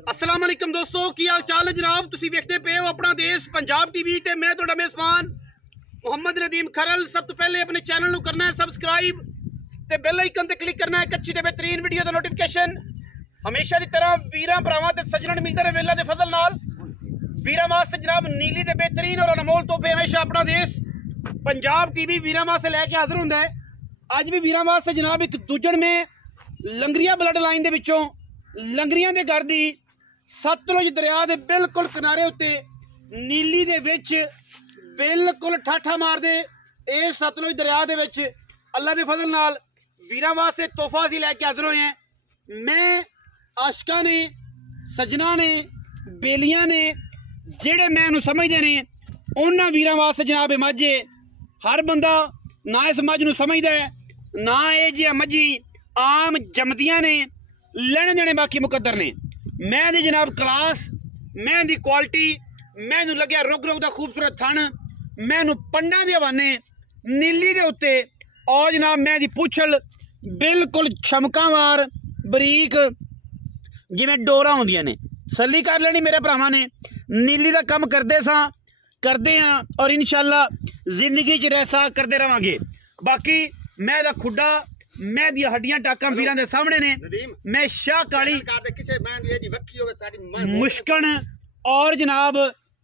अस्सलाम वालेकुम दोस्तों, की हाल चाल है जनाब। तुसी देखते पे हो अपना देश पंजाब टीवी ते मैं तुहाडा मेज़बान मुहम्मद नदीम खरल। सब तो पहले अपने चैनल नूं करना है सबसक्राइब ते बेल आइकन ते क्लिक करना है एक अच्छी ते बेहतरीन वीडियो दा नोटिफिकेशन हमेशा की तरह वीरां भरावां ते सज्जणां मिलदा रहे वेला दे फजल नाल। वीरां वास्ते जनाब नीली ते बेहतरीन और अनमोल तोहफे हमेशा अपना देश पंजाब टीवी वीरां वास्ते लैके हाजिर हुंदा है। अज भी वीरां वास्ते जनाब एक दुजण में लंगरिया ब्लड लाइन दे विचों लंगरियां दे घर दी सतलुज दरिया दे बिल्कुल किनारे उत्ते नीली दे विच बिल्कुल ठाठा मारदे इस सतलुज दरिया दे विच अल्लाह दे फजल नाल वीरां वास्ते तोहफा असीं लैके हाजिर होए हैं। मैं आशकां ने सज्जना ने बेलियां ने जेड़े मैनू समझदे ने उन्हां वीरां वास्ते जनाब माझे हर बंदा ना इस मझ नूं समझदा है ना ये जिहा मझी आम जमदियां ने लेने देने बाकी मुकद्दर ने। मैं दी जनाब क्लास मैं दी क्वालिटी मैनू लग्या रुग रुग दा खूबसूरत थन मैनू पंडा दे हवाने नीली दे उत्ते और जनाब मैं दी पुछल बिल्कुल छमकावार बरीक जिवें डोरा होंदियां ने। सली कर लेनी मेरे भरावां ने नीली दा कम करदे सां करदे हां और इंशाअल्लाह जिंदगी च रैसा करदे रवांगे। बाकी मैं दा खुड्डा मैं दी हड्डियां टाकां वीरां दे सामने ने। मैं शाह काली मुश्कन और जनाब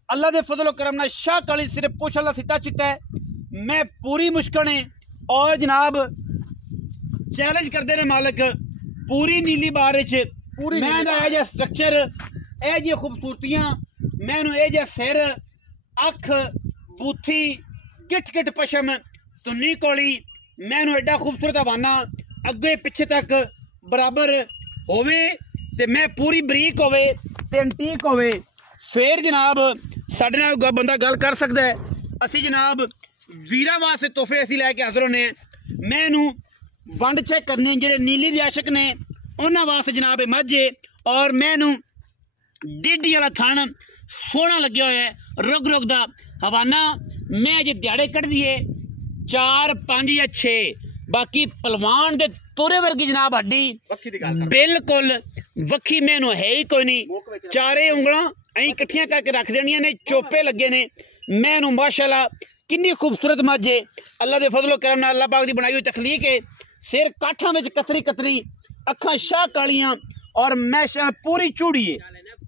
अल्लाह दे फजल करम नाल शाह काली सिर्फ पुछ अल्लाह सिट्टा चिट्टा है। मैं पूरी मुश्कन है और जनाब चैलेंज करते ने मालिक पूरी नीली बार पूरी मैं यह स्ट्रक्चर यह जी खूबसूरतियां मैनू यह जे सिर अख बूथी किट किट पशम तुन्नी कोली मैनू एडा खूबसूरत हवाना अगे पिछे तक बराबर होवे ते मैं पूरी बरीक होवे ते एंटीक होवे फिर जनाब साडे नाल बंदा गल कर सकदा है। असी जनाब वीरां वास्ते तोहफे असी लैके हाजिर होने मैनू वंड चेक करने जेडे नीली दे आशक ने उन्हां वास्ते जनाब माझे और मैनू डेडी वाला थान सोहना लग्या होया है रुग रुग दा हवाना। मैं अजे दिहाड़े कट दिए 4 5 या 6 बाकी पलवान दे तोरे वर्गी जनाब हड्डी बिल्कुल वक्खी मैनू है ही कोई नहीं। चारे उंगलां अं कट्ठियां करके रख देनियां ने चोपे लगे ने मैनू माशाअल्लाह किन्नी खूबसूरत मझे अल्लाह दे फजलो करम नाल अल्लाह पाक दी बनाई हुई तखलीक है। सिर काठा में कतरी कतरी अखां शाह कालियां और मैशा पूरी चूड़ी है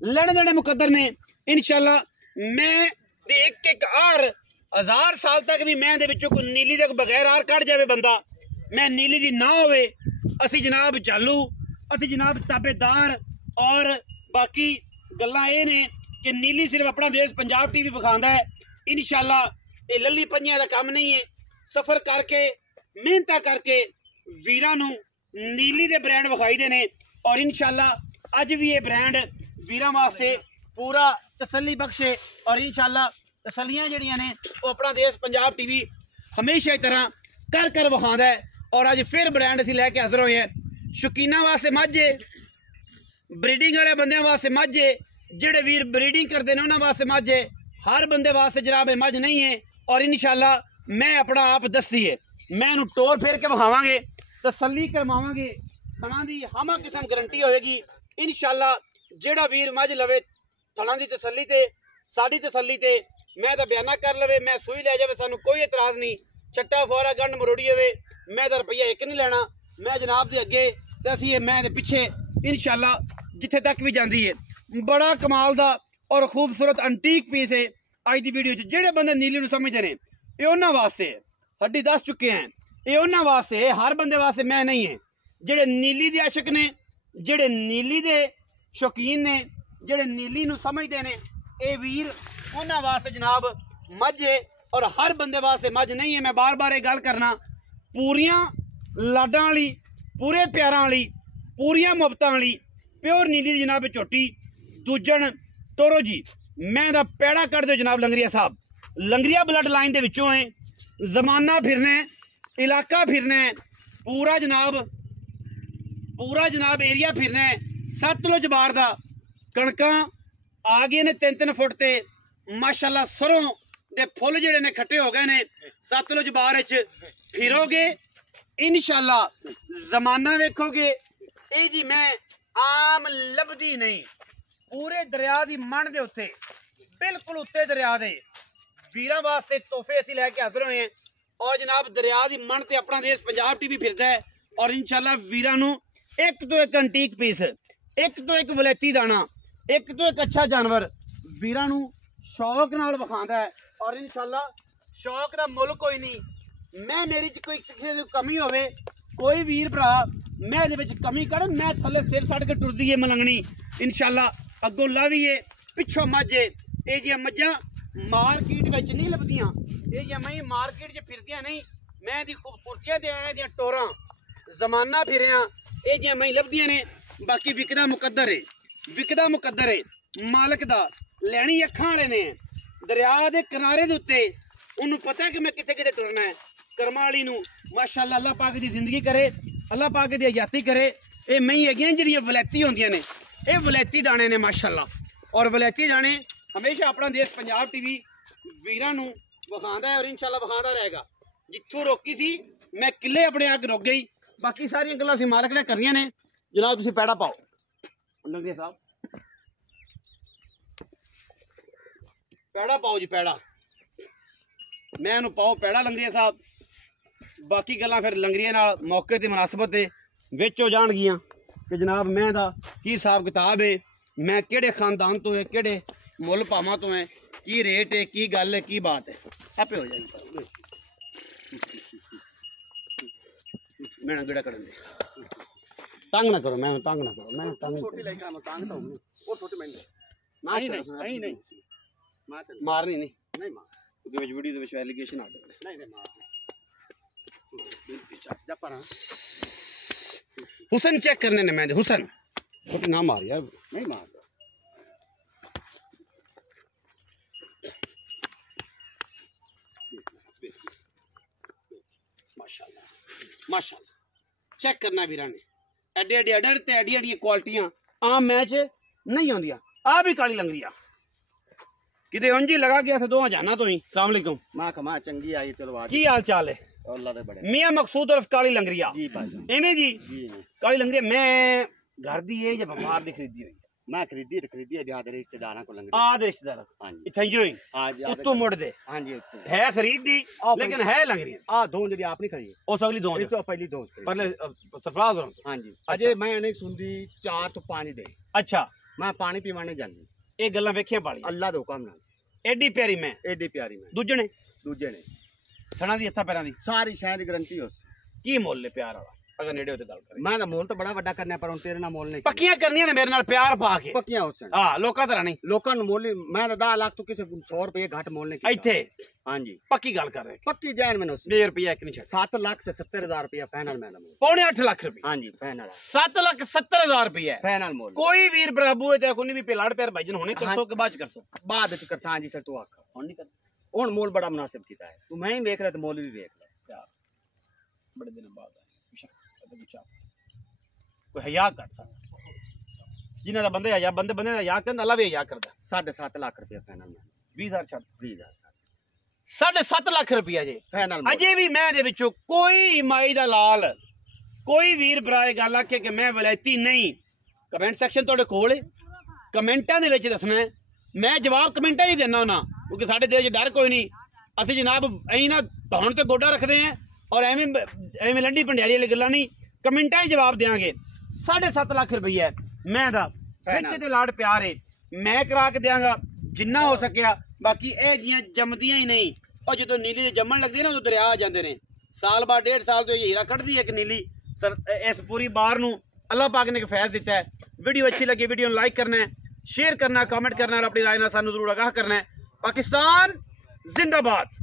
लेने देने मुकद्दर ने इंशाअल्लाह। मैं एक एक आर 1000 साल तक भी मैं दे विचों कोई नीली दे बगैर आर कट जाए बंदा मैं नीली दी ना होवे असी जनाब चालू असी जनाब ताबेदार। और बाकी गल्लां ये ने कि नीली सिर्फ अपना देश पंजाब टीवी विखांदा है इंशाअल्लाह। ये लली पंजियां दा काम नहीं है सफ़र करके मेहनत करके वीरां नूं नीली दे ब्रांड विखाई दे ने और इंशाअल्लाह अज भी ये ब्रांड वीरां वास्ते पूरा तसल्ली बख्शे और इंशाअल्लाह तसलियां जड़ियां ने वो अपना देश पंजाब टीवी हमेशा की तरह कर कर विखांदा है। और अज फिर ब्रांड असीं लैके हाजिर होए हैं शौकीनां वास्ते माझे ब्रीडिंग वाले बंदे वास्ते माझे जेडे वीर ब्रीडिंग करते हैं उन्होंने वास्ते माझे हर बंदे वास्ते जनाब मझ नहीं है। और इंशाअल्लाह मैं अपना आप दस्सी है मैं इन्हूं टोर फेर के विखावांगे तसल्ली करवावांगे थणा दी हमा किस्म गारंटी होएगी इंशाअल्लाह। जेड़ा वीर मझ लवे थणा दी तसल्ली ते साडी तसल्ली ते मैं तो बयाना कर लवे मैं सूई लै जावे सानू कोई एतराज़ नहीं छट्टा फोरा गंढ मरोड़ी होवे मैं तो रुपया एक नहीं लेना मैं जनाब दे अगे ते असीं मैं दे पिछे इंशाअल्लाह जिथे तक भी जाती है। बड़ा कमाल दा और खूबसूरत अंटीक पीस है अज की वीडियो जेडे बंदे नीली नूं समझदे ने ये उन्हां वास्ते हड्डी दस चुके हैं ये उन्हां वास्ते हर बंदे वास्ते मैं नहीं है। जेडे नीली दे आशक ने जेडे नीली दे शौकीन ने जेडे नीली नूं समझदे ने ये वीर उन्हां वास्ते जनाब मझ है और हर बंदे वास्ते मझ नहीं है। मैं बार बार ये गल करना पूरियां लाडां वाली पूरे प्यारां वाली पूरियां मुफ्तां वाली प्योर नीली दी जनाब झोटी दूजन टोरो जी मैं दा पैड़ा कट दो जनाब लंगरिया साहब लंगरिया ब्लड लाइन दे विचों है जमाना फिरना है इलाका फिरना है पूरा जनाब एरिया फिरना है। सतलुज बार दा कणकां आ गए ने 3-3 फुट ते माशाअल्लाह सरों दे फुल जेडे ने खट्टे हो गए ने सतलुज बार फिरोगे इंशाअल्लाह जमाना वेखोगे ये जी मैं आम लभदी नहीं पूरे दरिया की मन के उत्ते बिल्कुल उत्ते दरिया के वीरां वास्ते तोहफे असीं लैके हाजिर होए हैं। और जनाब दरिया की मन ते अपना देश पंजाब टीवी फिरदा है। और इंशाल्लाह वीरां नूं एक तो एक अंटीक पीस, एक तो एक वलैती दाना, एक तो एक अच्छा जानवर वीरां नूं शौक नाल विखांदा है। और इंशाल्लाह शौक का मुल कोई नहीं। मैं मेरी च कोई किसी दी कमी होवे, कोई वीर भरा मैं इहदे विच कमी कर, मैं थल्ले सिर सट के टुरदी है मलंगनी इंशाल्लाह अगों लावीए पिछों मझे। ये जिहियां मझां मार्केट विच नहीं लभदियां, ये जिहियां मैं मार्केट च फिरदियां नहीं। मैं दी खूबसूरतियां ते इहदियां टोरां जमाना फिरिया ये जिहियां मैं लभदियां ने। बाकी विकदा मुकद्दर है, विकदा मुकद्दर है मालक दा। लैनी अखां वाले ने दरिया के किनारे दे उत्ते, उन्होंने पता है कि मैं किते किते टुरना है। कर्मा वाली नूं माशाअल्लाह अल्लाह पाक दी जिंदगी करे, अल्लाह पाक दी हयाती करे। ये मई हैगियां जिहड़ियां वलैती होंदियां ने, ये वलैती दाने ने माशाअल्लाह। और वलैती दाने हमेशा अपना देश पंजाब टीवी वीरां नूं विखांदा है और इंशाअल्लाह विखांदा रहेगा। जित्थों रोकी सी मैं किले अपने आग रोक गई। बाकी सारियां गल्लां असीं मालक ने करनियां ने। जनाब तुसीं पैड़ा पाओ लंगड़िया साहब, पैड़ा पाओ जी पैड़ा, मैं उन्होंने पाओ पैड़ा लंगरिया साहब। बाकी गल्लां फिर लंगरिया नाल मौके ते मुनासबत ते विच हो जाणगियां कि जनाब मैं दा की हिसाब किताब है, मैं किहड़े खानदान तो है, किहड़े मुल भावां तो है, की रेट है, की गल है, की बात है। आपे हो जाएगी मैं गड़ा करन दे, तंग ना करो, मैं तंग ना करो, मैं तंग छोटी लाई काम तंग तो और छोटे मैं नहीं नहीं मारनी नहीं नहीं मार क्योंकि विच वीडियो दे विच एलिगेशन आ जांदे नहीं नहीं मार जा पर हुसन चेक करने ने मैं हुसन छोटी ना मार यार नहीं मार माशाल्लाह माशाल्लाह चेक करना वीरां ने एडे एडे अडर ते एडी एडी क्वालिटियां आम मैच नहीं आउंदियां। आ भी काली लंगरिया किते उंज ही लगा गया था दो जाना तो ही। अस्सलाम वालेकुम मां कमा चंगी आई चलो आ की हाल चाल है अल्लाह दे बड़े मियां मकसूद और काली लंगरिया जी भाई एने जी काली लंगरिया मैं घर दी है या व्यापार दी खरीदी हुई मैं खरीदी आदे रिश्तेदारां को लंगरिया आदे रिश्तेदार हां जी इथे जो ही हां जी उत्तों मुड़ दे हां जी है खरीदी लेकिन है लंगरिया आ दो जड़ी आप नहीं खरीदी ओ सगली दो इस तो पहली दो पहले सरफराज हां जी अजे मैं नहीं सुनदी 4 तो 5 दे अच्छा मैं पानी पीवाने जांदी ये गल्लां वेखियां पाली अल्लाह दे हुक्म नाल एडी प्यारी मैं दूजे ने सणा दी हत्था पैरां दी सारी शायद गारंटी हो की मोल ले प्यार वाला अगर नेड़े होते गल करें मैं मोल तो बड़ा बड़ा करना पर तेरे नाल मोल नहीं पक्कियां करनियां ने मेरे नाल प्यार पा के पक्कियां होसन हां लोका तरह नहीं लोकां नु मोल मैं 10 लाख तो किसे 100 रुपए घट मोल नहीं इथे हां जी पक्की गल कर रहे पक्की जान मैंने 100 रुपया एक नहीं 7 लाख ते 70,000 रुपया फाइनल मैं पौने 8 लाख रुपया हां जी फाइनल 7,70,000 रुपया फाइनल मोल कोई वीर बराबू है ते कोई भी पे लाड़ प्यार भाईजन होने कर सो के बाद कर सो बाद विच कर हां जी सर तू आख हुन नहीं कर हुन मोल बड़ा मुनासिब कीता है तू मैं ही देख ले ते मोल भी देख ले यार बड़े दिन बाद कोई हया कर जिन्हें दा बंदे हया बंदे बंदे हया कर अल्लाह भी हया करदा 7.5 लाख रुपया फाइनल 20,000 छड़ 20,000 7.5 लाख रुपया जे फाइनल अजे भी मैं दे विचों कोई माई दा लाल कोई वीर भरा गल आखे कि मैं वलैती नहीं कमेंट सैक्शन तुहाडे कोल है कमेंटां दे विच दसना मैं जवाब कमेंटां ही देना होना क्योंकि साडे दिल च डर कोई नहीं असीं जनाब अहीं ना धौन ते गोडा रखदे हैं और एवें लंडी भंडियारी वाली गल्लां नहीं कमेंटां ही जवाब देंगे 7.5 लाख रुपया मैं दा विच ते लाड़ प्यार है मैं करा के देंगा जिन्ना हो सकिया बाकी ए जियां जमदियां ही नहीं और जो नीली जमन लगदी है ना उदों दरिया आ जांदे ने साल बाद 1.5 साल तो हीरा कटदी है एक नीली इस पूरी बार नूं अल्लाह पाक ने एक फैज़ दिता है। वीडियो अच्छी लगी वीडियो लाइक करना है शेयर करना है कमेंट करना है और अपनी राय नाल सानूं जरूर आगाह करना है। पाकिस्तान जिंदाबाद।